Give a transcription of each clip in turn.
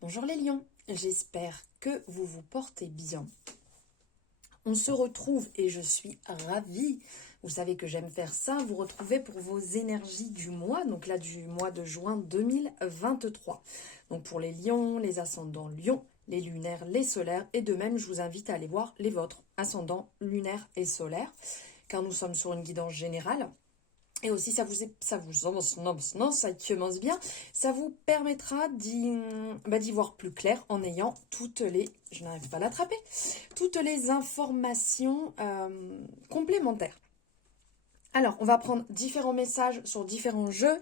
Bonjour les lions, j'espère que vous vous portez bien. On se retrouve et je suis ravie, vous savez que j'aime faire ça, vous retrouver pour vos énergies du mois, donc là du mois de juin 2023. Donc pour les lions, les ascendants lions, les lunaires, les solaires, et de même je vous invite à aller voir les vôtres, ascendants lunaires et solaires, car nous sommes sur une guidance générale. Et aussi, ça commence bien. Ça vous permettra d'y voir plus clair en ayant je n'arrive pas à l'attraper, toutes les informations complémentaires. Alors, on va prendre différents messages sur différents jeux.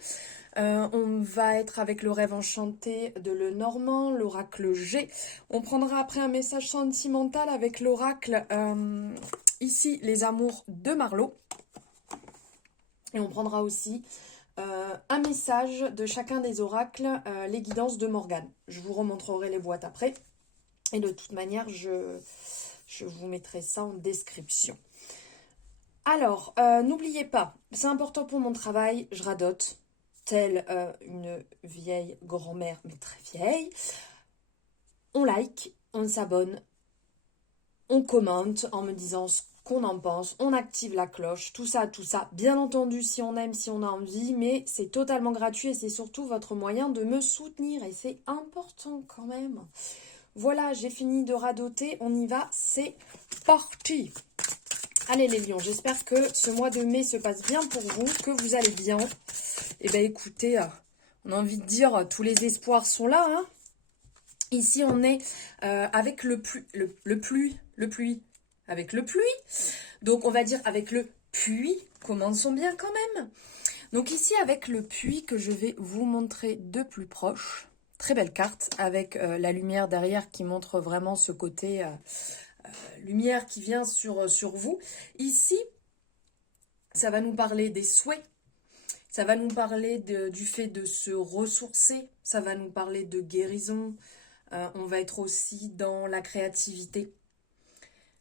On va être avec le rêve enchanté de Lenormand, l'oracle G. On prendra après un message sentimental avec l'oracle, ici, les amours de Marlowe. Et on prendra aussi un message de chacun des oracles, les guidances de Morgane. Je vous remontrerai les boîtes après. Et de toute manière, je vous mettrai ça en description. Alors, n'oubliez pas, c'est important pour mon travail, je radote, telle une vieille grand-mère, mais très vieille. On like, on s'abonne, on commente en me disant ce qu'on en pense, on active la cloche, tout ça. Bien entendu, si on aime, si on a envie, mais c'est totalement gratuit et c'est surtout votre moyen de me soutenir et c'est important quand même. Voilà, j'ai fini de radoter, on y va, c'est parti. Allez les lions, j'espère que ce mois de mai se passe bien pour vous, que vous allez bien. Eh bien écoutez, on a envie de dire, tous les espoirs sont là, hein. Ici, on est avec le pluie. Donc, on va dire avec le puits. Commençons bien quand même. Donc, ici, avec le puits que je vais vous montrer de plus proche. Très belle carte avec la lumière derrière qui montre vraiment ce côté lumière qui vient sur vous. Ici, ça va nous parler des souhaits. Ça va nous parler du fait de se ressourcer. Ça va nous parler de guérison. On va être aussi dans la créativité.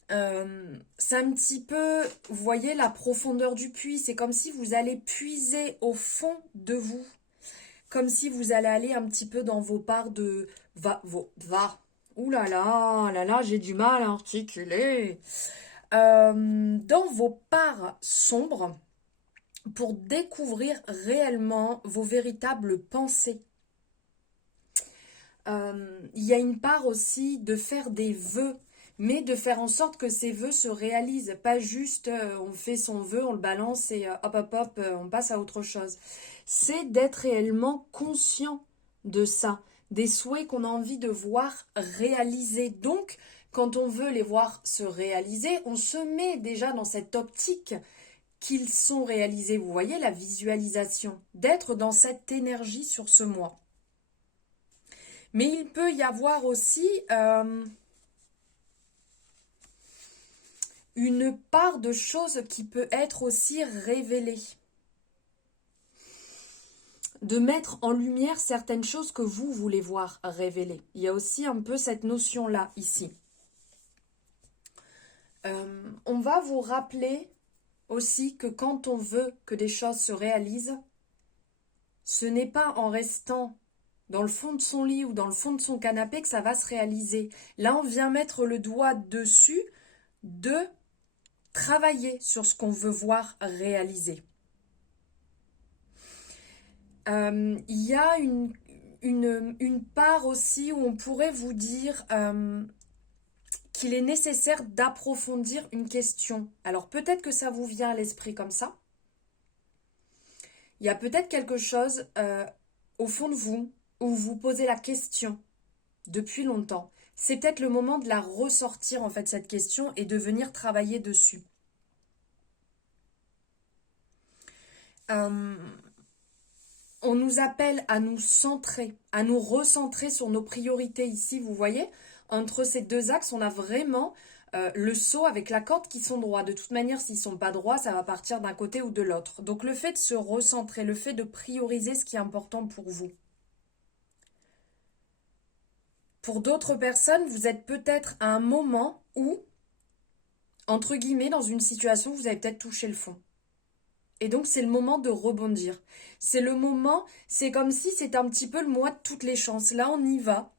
C'est un petit peu, vous voyez la profondeur du puits, c'est comme si vous allez puiser au fond de vous, comme si vous allez aller un petit peu dans vos parts de ouh là là, j'ai du mal à articuler, dans vos parts sombres pour découvrir réellement vos véritables pensées. Il y a une part aussi de faire des vœux, mais de faire en sorte que ces vœux se réalisent, pas juste on fait son vœu, on le balance et hop, on passe à autre chose. C'est d'être réellement conscient de ça, des souhaits qu'on a envie de voir réalisés. Donc, quand on veut les voir se réaliser, on se met déjà dans cette optique qu'ils sont réalisés. Vous voyez la visualisation, d'être dans cette énergie sur ce mois. Mais il peut y avoir aussi une part de choses qui peut être aussi révélée. De mettre en lumière certaines choses que vous voulez voir révélées. Il y a aussi un peu cette notion-là ici. On va vous rappeler aussi que quand on veut que des choses se réalisent, ce n'est pas en restant dans le fond de son lit ou dans le fond de son canapé que ça va se réaliser. Là, on vient mettre le doigt dessus de travailler sur ce qu'on veut voir réaliser. Il y a une part aussi où on pourrait vous dire qu'il est nécessaire d'approfondir une question. Alors peut-être que ça vous vient à l'esprit comme ça. Il y a peut-être quelque chose au fond de vous où vous posez la question depuis longtemps. C'est peut-être le moment de la ressortir en fait cette question et de venir travailler dessus. On nous appelle à nous centrer, à nous recentrer sur nos priorités ici, vous voyez. Entre ces deux axes, on a vraiment le saut avec la corde qui sont droits. De toute manière, s'ils ne sont pas droits, ça va partir d'un côté ou de l'autre. Donc le fait de se recentrer, le fait de prioriser ce qui est important pour vous. Pour d'autres personnes, vous êtes peut-être à un moment où, entre guillemets, dans une situation, vous avez peut-être touché le fond. Et donc, c'est le moment de rebondir. C'est le moment, c'est comme si c'était un petit peu le mois de toutes les chances. Là, on y va.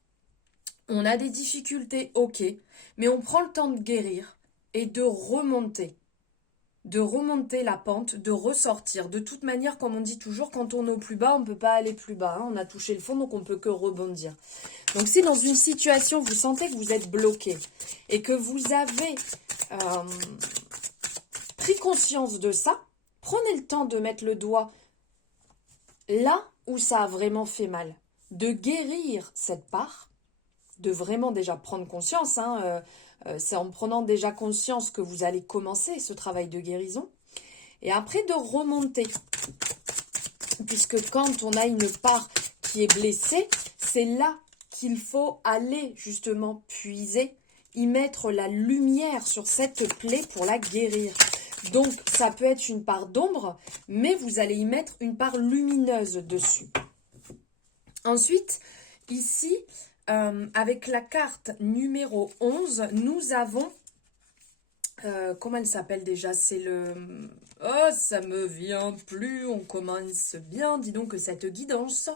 On a des difficultés, ok, mais on prend le temps de guérir et de remonter. De remonter la pente, de ressortir. De toute manière, comme on dit toujours, quand on est au plus bas, on ne peut pas aller plus bas, hein. On a touché le fond, donc on ne peut que rebondir. Donc si dans une situation, vous sentez que vous êtes bloqué et que vous avez pris conscience de ça, prenez le temps de mettre le doigt là où ça a vraiment fait mal. De guérir cette part, de vraiment déjà prendre conscience, hein, c'est en prenant déjà conscience que vous allez commencer ce travail de guérison. Et après de remonter. Puisque quand on a une part qui est blessée, c'est là qu'il faut aller justement puiser, y mettre la lumière sur cette plaie pour la guérir. Donc ça peut être une part d'ombre, mais vous allez y mettre une part lumineuse dessus. Ensuite, ici, avec la carte numéro 11, nous avons... comment elle s'appelle déjà? C'est le... Oh, ça me vient plus, on commence bien. Dis donc que cette guidance,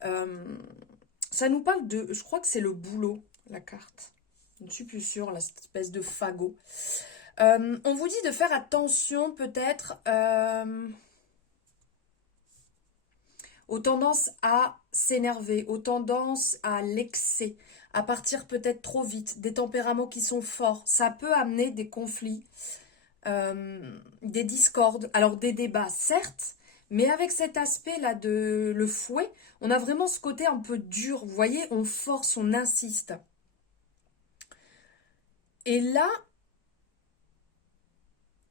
ça nous parle de... Je crois que c'est le boulot, la carte. Je ne suis plus sûre, la espèce de fagot. On vous dit de faire attention peut-être... aux tendances à s'énerver, aux tendances à l'excès, à partir peut-être trop vite, des tempéraments qui sont forts. Ça peut amener des conflits, des discordes, alors des débats, certes, mais avec cet aspect-là de le fouet, on a vraiment ce côté un peu dur. Vous voyez, on force, on insiste. Et là,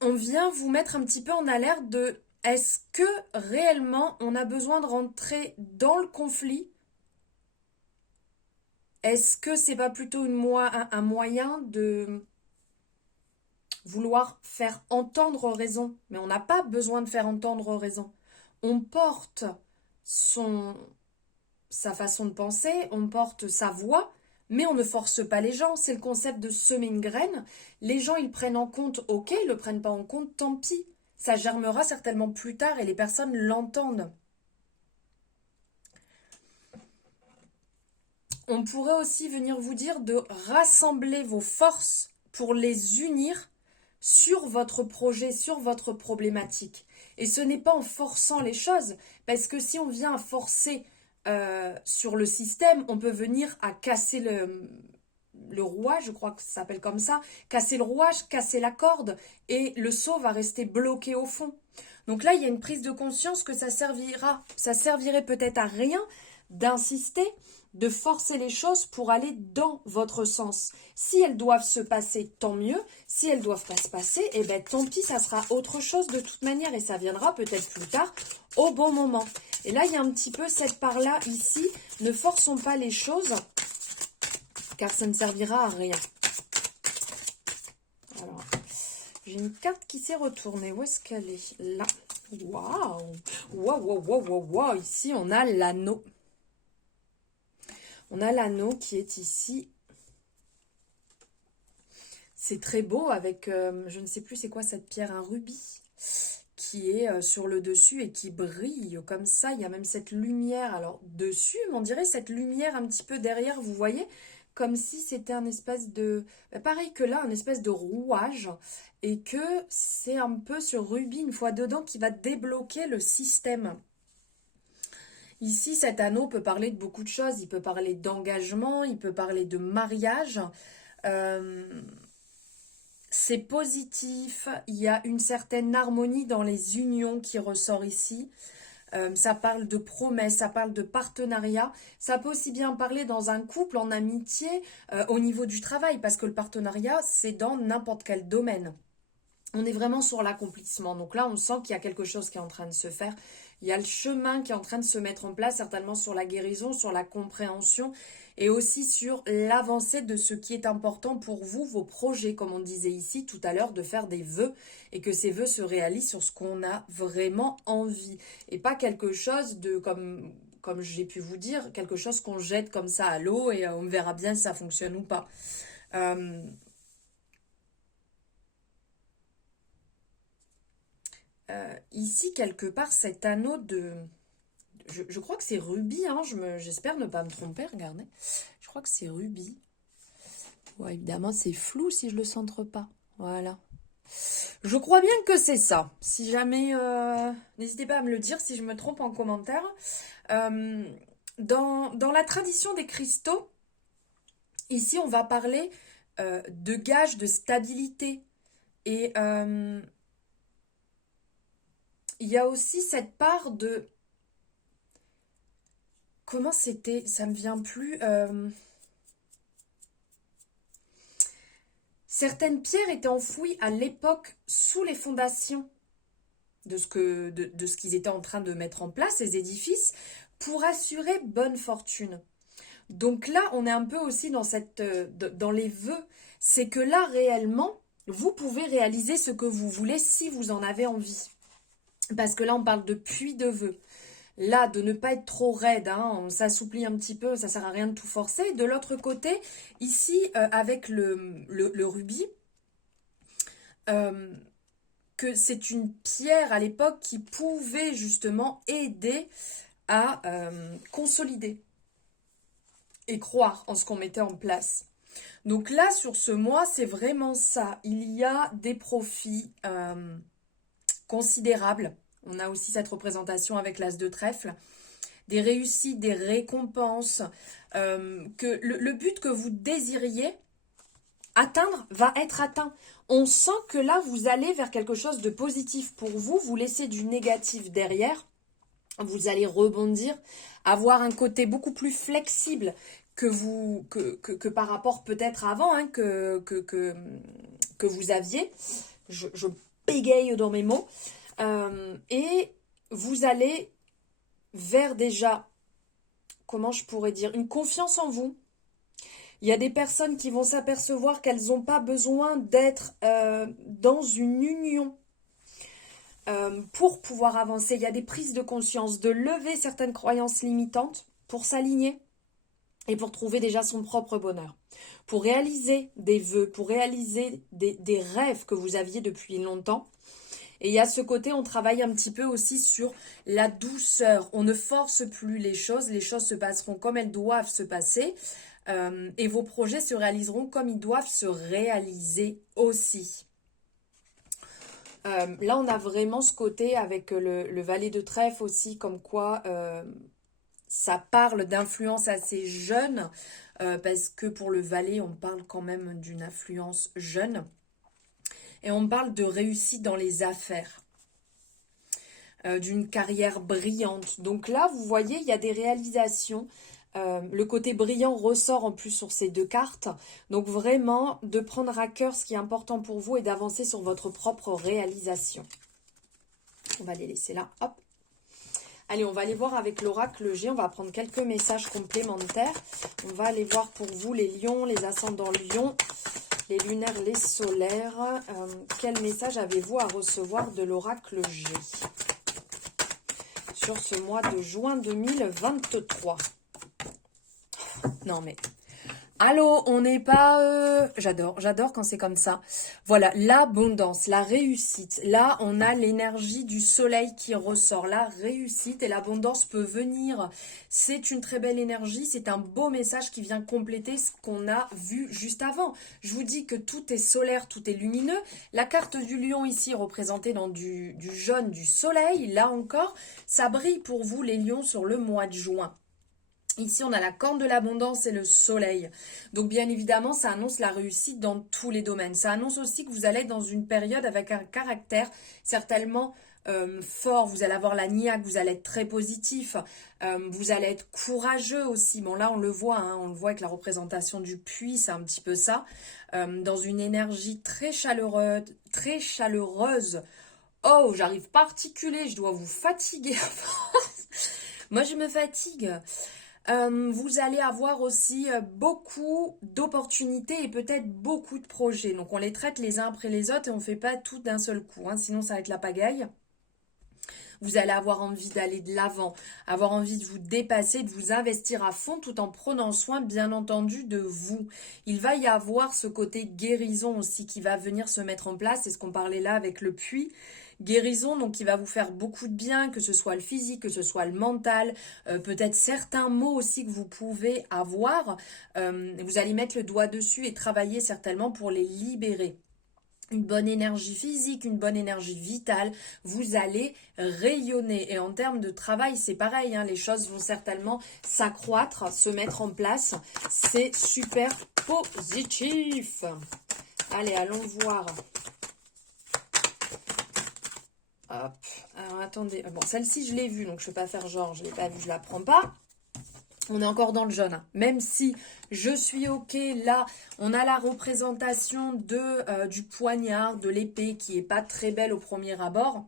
on vient vous mettre un petit peu en alerte de... Est-ce que réellement on a besoin de rentrer dans le conflit? Est-ce que c'est pas plutôt un moyen de vouloir faire entendre raison? Mais on n'a pas besoin de faire entendre raison. On porte sa façon de penser, on porte sa voix, mais on ne force pas les gens. C'est le concept de semer une graine. Les gens, ils prennent en compte, ok, ils ne le prennent pas en compte, tant pis. Ça germera certainement plus tard et les personnes l'entendent. On pourrait aussi venir vous dire de rassembler vos forces pour les unir sur votre projet, sur votre problématique. Et ce n'est pas en forçant les choses, parce que si on vient à forcer sur le système, on peut venir à casser le rouage, je crois que ça s'appelle comme ça, casser le rouage, casser la corde, et le seau va rester bloqué au fond. Donc là, il y a une prise de conscience que ça servirait peut-être à rien d'insister, de forcer les choses pour aller dans votre sens. Si elles doivent se passer, tant mieux. Si elles doivent pas se passer, eh ben tant pis, ça sera autre chose de toute manière et ça viendra peut-être plus tard au bon moment. Et là, il y a un petit peu cette part-là ici. Ne forçons pas les choses car ça ne servira à rien. Alors, j'ai une carte qui s'est retournée. Où est-ce qu'elle est? Là. Waouh! Waouh, waouh, waouh, waouh, waouh! Ici, on a l'anneau. On a l'anneau qui est ici. C'est très beau avec, je ne sais plus c'est quoi cette pierre, un rubis qui est sur le dessus et qui brille comme ça. Il y a même cette lumière, alors dessus, mais on dirait cette lumière un petit peu derrière, vous voyez, comme si c'était un espèce de, pareil que là, un espèce de rouage et que c'est un peu ce rubis, une fois dedans, qui va débloquer le système. Ici, cet anneau peut parler de beaucoup de choses. Il peut parler d'engagement, il peut parler de mariage. C'est positif. Il y a une certaine harmonie dans les unions qui ressort ici. Ça parle de promesses, ça parle de partenariat. Ça peut aussi bien parler dans un couple, en amitié, au niveau du travail, parce que le partenariat, c'est dans n'importe quel domaine. On est vraiment sur l'accomplissement. Donc là, on sent qu'il y a quelque chose qui est en train de se faire. Il y a le chemin qui est en train de se mettre en place, certainement sur la guérison, sur la compréhension et aussi sur l'avancée de ce qui est important pour vous, vos projets, comme on disait ici tout à l'heure, de faire des vœux et que ces vœux se réalisent sur ce qu'on a vraiment envie et pas quelque chose de comme j'ai pu vous dire, quelque chose qu'on jette comme ça à l'eau et on verra bien si ça fonctionne ou pas. Ici, quelque part, cet anneau de... Je crois que c'est rubis, hein, j'espère ne pas me tromper, regardez. Je crois que c'est rubis. Ouais, évidemment, c'est flou si je le centre pas. Voilà. Je crois bien que c'est ça. Si jamais, n'hésitez pas à me le dire si je me trompe en commentaire. Dans la tradition des cristaux, ici, on va parler de gages de stabilité. Et il y a aussi cette part de... Comment c'était? Ça me vient plus. Certaines pierres étaient enfouies à l'époque sous les fondations de ce qu'ils étaient en train de mettre en place, ces édifices, pour assurer bonne fortune. Donc là, on est un peu aussi dans les vœux. C'est que là, réellement, vous pouvez réaliser ce que vous voulez si vous en avez envie. Parce que là, on parle de puits de vœux. Là, de ne pas être trop raide, hein, on s'assouplit un petit peu, ça sert à rien de tout forcer. De l'autre côté, ici, avec le rubis, que c'est une pierre à l'époque qui pouvait justement aider à consolider et croire en ce qu'on mettait en place. Donc là, sur ce mois, c'est vraiment ça. Il y a des profits considérables. On a aussi cette représentation avec l'as de trèfle. Des réussites, des récompenses. Que le but que vous désiriez atteindre va être atteint. On sent que là, vous allez vers quelque chose de positif pour vous. Vous laissez du négatif derrière. Vous allez rebondir, avoir un côté beaucoup plus flexible que par rapport peut-être avant, hein, que vous aviez. Je bégaye dans mes mots. Et vous allez vers déjà, comment je pourrais dire, une confiance en vous. Il y a des personnes qui vont s'apercevoir qu'elles n'ont pas besoin d'être dans une union pour pouvoir avancer. Il y a des prises de conscience, de lever certaines croyances limitantes pour s'aligner et pour trouver déjà son propre bonheur. Pour réaliser des vœux, pour réaliser des rêves que vous aviez depuis longtemps. Et il y a ce côté, on travaille un petit peu aussi sur la douceur. On ne force plus les choses se passeront comme elles doivent se passer. Et vos projets se réaliseront comme ils doivent se réaliser aussi. Là, on a vraiment ce côté avec le valet de trèfle aussi, comme quoi ça parle d'influence assez jeune, parce que pour le valet, on parle quand même d'une influence jeune. Et on parle de réussite dans les affaires, d'une carrière brillante. Donc là, vous voyez, il y a des réalisations. Le côté brillant ressort en plus sur ces deux cartes. Donc vraiment, de prendre à cœur ce qui est important pour vous et d'avancer sur votre propre réalisation. On va les laisser là. Hop. Allez, on va aller voir avec l'oracle G. On va prendre quelques messages complémentaires. On va aller voir pour vous les lions, les ascendants lions, les lunaires, les solaires. Quel message avez-vous à recevoir de l'oracle G sur ce mois de juin 2023? Non mais, allô, on n'est pas... J'adore quand c'est comme ça. Voilà, l'abondance, la réussite. Là, on a l'énergie du soleil qui ressort. La réussite et l'abondance peut venir. C'est une très belle énergie. C'est un beau message qui vient compléter ce qu'on a vu juste avant. Je vous dis que tout est solaire, tout est lumineux. La carte du lion ici représentée dans du jaune, du soleil. Là encore, ça brille pour vous les lions sur le mois de juin. Ici, on a la corne de l'abondance et le soleil. Donc, bien évidemment, ça annonce la réussite dans tous les domaines. Ça annonce aussi que vous allez être dans une période avec un caractère certainement fort. Vous allez avoir la niaque, vous allez être très positif. Vous allez être courageux aussi. Bon, là, on le voit, hein, on le voit avec la représentation du puits, c'est un petit peu ça. Dans une énergie très chaleureuse, très chaleureuse. Oh, j'arrive pas à articuler, je dois vous fatiguer. Moi, je me fatigue. Vous allez avoir aussi beaucoup d'opportunités et peut-être beaucoup de projets. Donc on les traite les uns après les autres et on ne fait pas tout d'un seul coup, hein, sinon ça va être la pagaille. Vous allez avoir envie d'aller de l'avant, avoir envie de vous dépasser, de vous investir à fond tout en prenant soin bien entendu de vous. Il va y avoir ce côté guérison aussi qui va venir se mettre en place, c'est ce qu'on parlait là avec le puits. guérison, donc qui va vous faire beaucoup de bien, que ce soit le physique, que ce soit le mental, peut-être certains mots aussi que vous pouvez avoir. Vous allez mettre le doigt dessus et travailler certainement pour les libérer. Une bonne énergie physique, une bonne énergie vitale, vous allez rayonner. Et en termes de travail, c'est pareil, hein, les choses vont certainement s'accroître, se mettre en place. C'est super positif. Allez, allons voir. Hop, alors attendez. Bon, celle-ci, je l'ai vue, donc je ne vais pas faire genre, je ne l'ai pas vue, je ne la prends pas. On est encore dans le jaune, hein. Même si je suis ok, là, on a la représentation du poignard, de l'épée, qui est pas très belle au premier abord.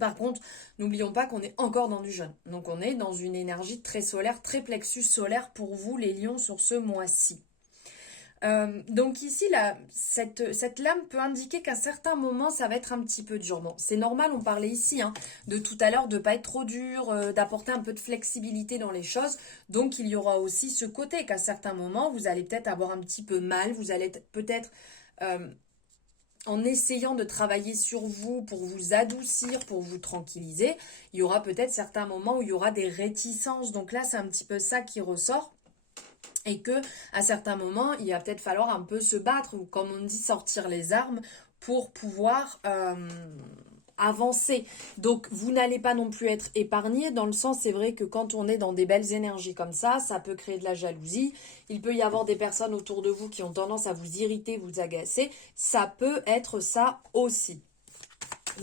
Par contre, n'oublions pas qu'on est encore dans du jaune. Donc on est dans une énergie très solaire, très plexus solaire pour vous, les lions, sur ce mois-ci. Donc ici, là, cette lame peut indiquer qu'à certains moments, ça va être un petit peu dur. Bon, c'est normal, on parlait ici hein, de tout à l'heure de ne pas être trop dur, d'apporter un peu de flexibilité dans les choses. Donc il y aura aussi ce côté qu'à certains moments, vous allez peut-être avoir un petit peu mal, vous allez peut-être... en essayant de travailler sur vous pour vous adoucir, pour vous tranquilliser, il y aura peut-être certains moments où il y aura des réticences. Donc là, c'est un petit peu ça qui ressort. Et que à certains moments, il va peut-être falloir un peu se battre, ou comme on dit, sortir les armes pour pouvoir avancer. Donc, vous n'allez pas non plus être épargné, dans le sens, c'est vrai que quand on est dans des belles énergies comme ça peut créer de la jalousie. Il peut y avoir des personnes autour de vous qui ont tendance à vous irriter, vous agacer. Ça peut être ça aussi.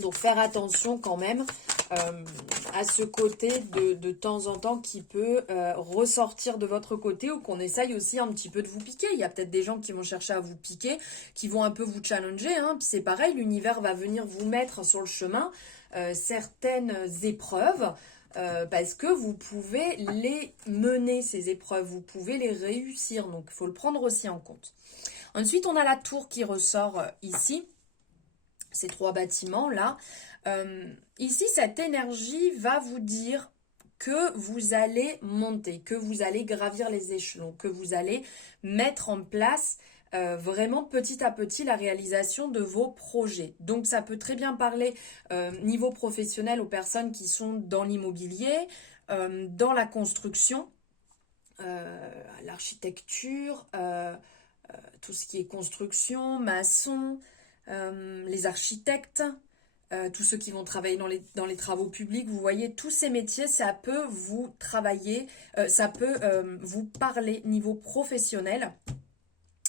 Donc, faire attention quand même à ce côté de temps en temps qui peut ressortir de votre côté, ou qu'on essaye aussi un petit peu de vous piquer. Il y a peut-être des gens qui vont chercher à vous piquer, qui vont un peu vous challenger, hein. Puis c'est pareil, l'univers va venir vous mettre sur le chemin certaines épreuves parce que vous pouvez les mener, ces épreuves, vous pouvez les réussir. Donc il faut le prendre aussi en compte. Ensuite, on a la tour qui ressort ici. Ces trois bâtiments là. Ici, cette énergie va vous dire que vous allez monter, que vous allez gravir les échelons, que vous allez mettre en place vraiment petit à petit la réalisation de vos projets. Donc ça peut très bien parler niveau professionnel aux personnes qui sont dans l'immobilier, dans la construction, l'architecture, tout ce qui est construction, maçon, les architectes, tous ceux qui vont travailler dans les travaux publics. Vous voyez, tous ces métiers, ça peut vous travailler, ça peut vous parler niveau professionnel.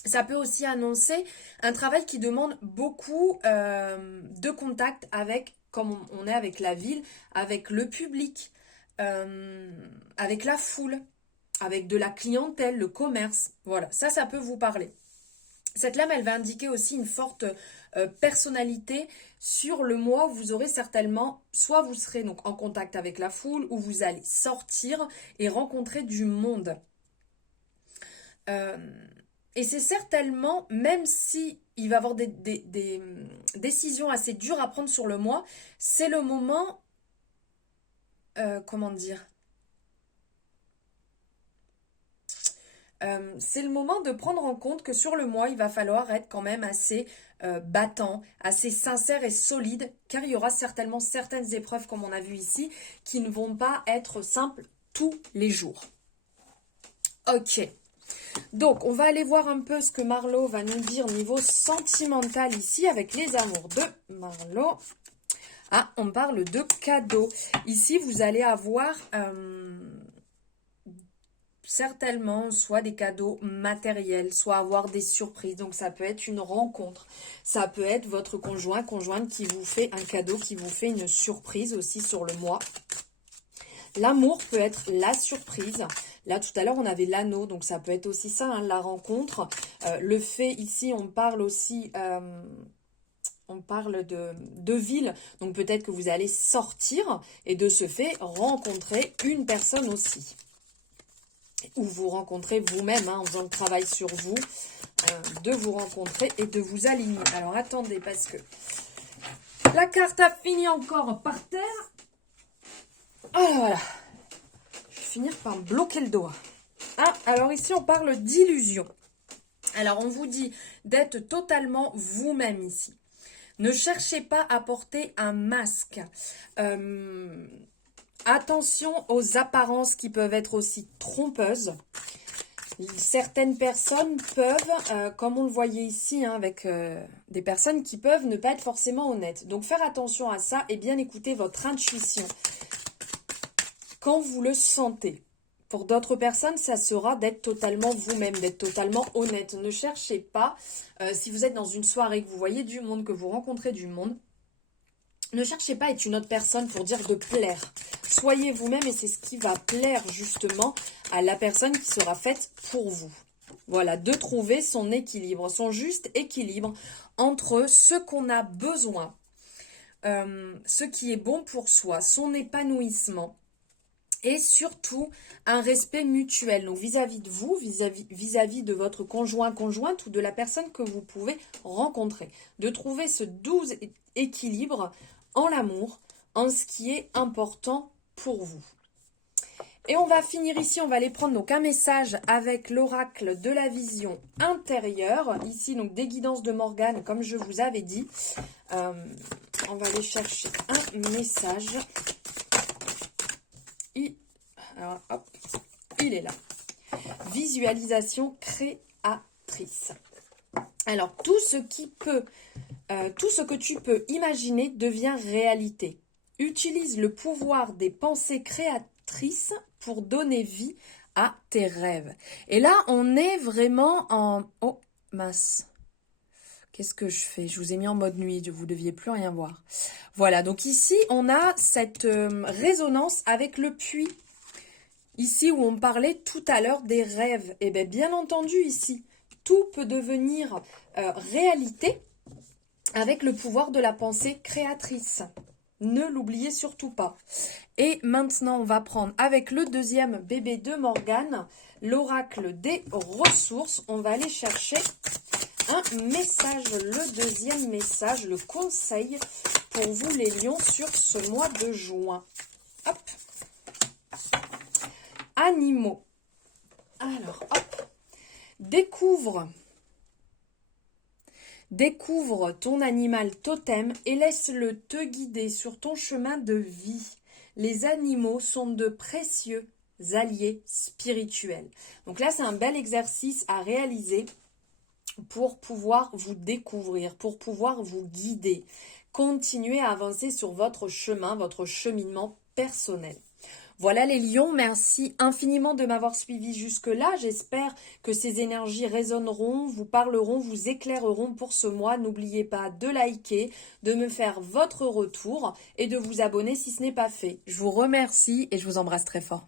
Ça peut aussi annoncer un travail qui demande beaucoup de contact avec, comme on est avec la ville, avec le public, avec la foule, avec de la clientèle, le commerce. Voilà, ça peut vous parler. Cette lame, elle va indiquer aussi une forte personnalité sur le mois où vous aurez certainement, soit vous serez donc en contact avec la foule, ou vous allez sortir et rencontrer du monde. Et c'est certainement, même si il va y avoir des décisions assez dures à prendre sur le mois, c'est le moment, comment dire, c'est le moment de prendre en compte que sur le mois, il va falloir être quand même assez battant, assez sincère et solide, car il y aura certainement certaines épreuves, comme on a vu ici, qui ne vont pas être simples tous les jours. Ok, donc on va aller voir un peu ce que Marlo va nous dire niveau sentimental ici, avec les amours de Marlo. Ah, on parle de cadeaux. Ici, vous allez avoir... certainement soit des cadeaux matériels, soit avoir des surprises. Donc ça peut être une rencontre, ça peut être votre conjointe qui vous fait un cadeau, qui vous fait une surprise aussi sur le mois. L'amour peut être la surprise. Là, tout à l'heure, on avait l'anneau, donc ça peut être aussi ça, hein, la rencontre. Le fait, ici, on parle aussi... on parle de ville, donc peut-être que vous allez sortir et de ce fait rencontrer une personne aussi. Ou vous rencontrez vous-même, hein, en faisant le travail sur vous, de vous rencontrer et de vous aligner. Alors attendez, parce que la carte a fini encore par terre. Alors voilà, je vais finir par me bloquer le doigt. Ah, alors ici on parle d'illusion. Alors on vous dit d'être totalement vous-même ici. Ne cherchez pas à porter un masque. Attention aux apparences qui peuvent être aussi trompeuses. Certaines personnes peuvent, comme on le voyait ici, hein, avec des personnes qui peuvent ne pas être forcément honnêtes. Donc faire attention à ça et bien écouter votre intuition quand vous le sentez. Pour d'autres personnes, ça sera d'être totalement vous-même, d'être totalement honnête. Ne cherchez pas, si vous êtes dans une soirée, que vous voyez du monde, que vous rencontrez du monde, ne cherchez pas à être une autre personne pour dire de plaire. Soyez vous-même et c'est ce qui va plaire justement à la personne qui sera faite pour vous. Voilà, de trouver son équilibre, son juste équilibre entre ce qu'on a besoin, ce qui est bon pour soi, son épanouissement et surtout un respect mutuel. Donc vis-à-vis de vous, vis-à-vis de votre conjoint, conjointe ou de la personne que vous pouvez rencontrer. De trouver ce doux équilibre en l'amour, en ce qui est important pour vous. Et on va finir ici, on va aller prendre donc un message avec l'oracle de la vision intérieure. Ici, donc des guidances de Morgane, comme je vous avais dit. On va aller chercher un message. Alors, hop, il est là. Visualisation créatrice. Alors, tout ce que tu peux imaginer devient réalité. Utilise le pouvoir des pensées créatrices pour donner vie à tes rêves. Et là, on est vraiment en... Oh, mince. Qu'est-ce que je fais? Je vous ai mis en mode nuit, vous ne deviez plus rien voir. Voilà, donc ici, on a cette résonance avec le puits. Ici, où on parlait tout à l'heure des rêves. Et bien entendu, ici, tout peut devenir réalité avec le pouvoir de la pensée créatrice. Ne l'oubliez surtout pas. Et maintenant, on va prendre avec le deuxième bébé de Morgane, l'oracle des ressources. On va aller chercher un message, le deuxième message, le conseil pour vous les lions sur ce mois de juin. Hop. Animaux. Alors, hop. Découvre ton animal totem et laisse-le te guider sur ton chemin de vie. Les animaux sont de précieux alliés spirituels. Donc là, c'est un bel exercice à réaliser pour pouvoir vous découvrir, pour pouvoir vous guider. Continuez à avancer sur votre chemin, votre cheminement personnel. Voilà les lions, merci infiniment de m'avoir suivi jusque-là. J'espère que ces énergies résonneront, vous parleront, vous éclaireront pour ce mois. N'oubliez pas de liker, de me faire votre retour et de vous abonner si ce n'est pas fait. Je vous remercie et je vous embrasse très fort.